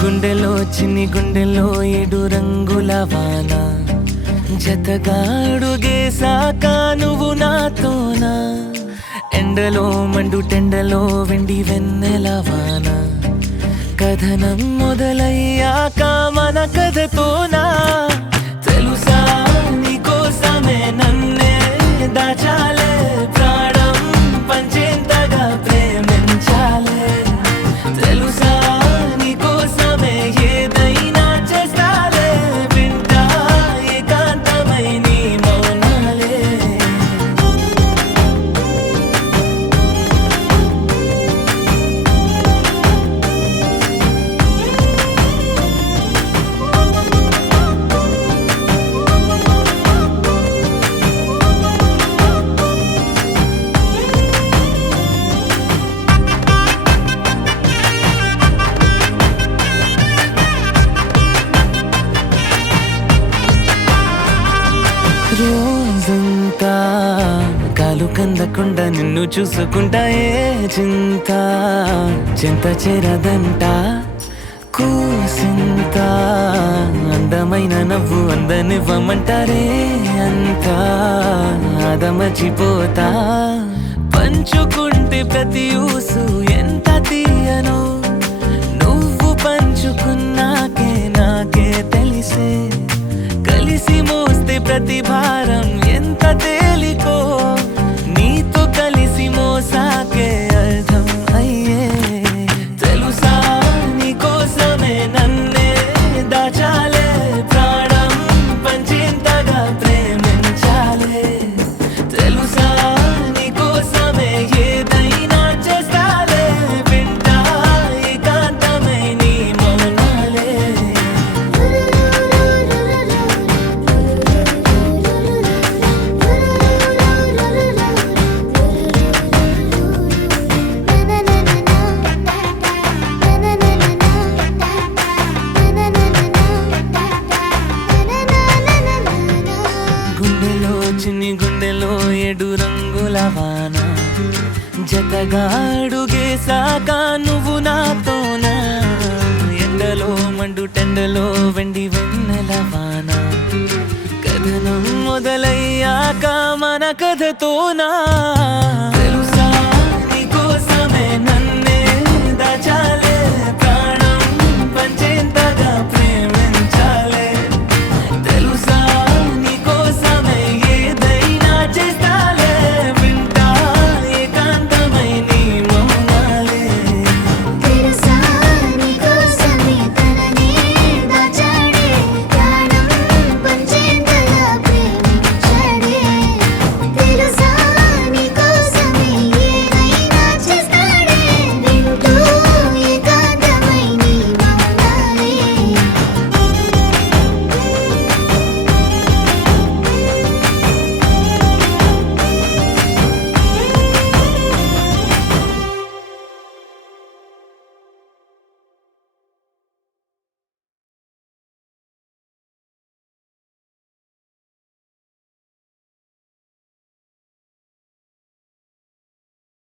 గుండెలో చిన్ని గుండెలో ఏడు రంగుల వాన జతగా అడుగేశాక నువ్వు నాతోనా ఎండలో మండు టెండలో వెండి వెన్నెల వాన కథనం మొదలయ్యాక మన కథతోనా తెలుసా నీకోసమే నన్నే దాచాలే ప్రాణం పంచేంతగా ప్రేమించాలే తెలుసా నీకోసమే ఏదైనా చేస్తాలే వింటా ఏకాంతమై నీ మౌనాలే రోజంతా కాలు కందకుండా నిన్ను చూసుకుంటా ఏ చింత చింత చేరదంట కూసింత అందమైన నవ్వు అందనివ్వమంటారే అంతా అదమర్చిపోతా పంచుకుంటే ప్రతి ఊసు ఎంత తీయనో నువ్వు పంచుకున్నాకే నాకే తెలిసే కలిసి మోస్తే ప్రతి భారం ఎంత తేలికో నీతో కలిసి మోసాకే అర్థం అయ్యే తెలుసా నీకోసమే నన్నే దాచాలే ప్రాణం పంచేంతగా ప్రేమించాలే తెలుసా నీకోసమే ఏదైనా చేస్తాలే వింటా ఏకాంతమై నీ మౌనాలే గుండెలో చిన్ని గుండెలో ఏడు రంగుల వాన జతగా అడుగేశాక నువ్వు నాతోనా ఎండలో మండు టెండలో వెండి వెన్నెల వాన కథనం మొదలయ్యాక మన కథతోనా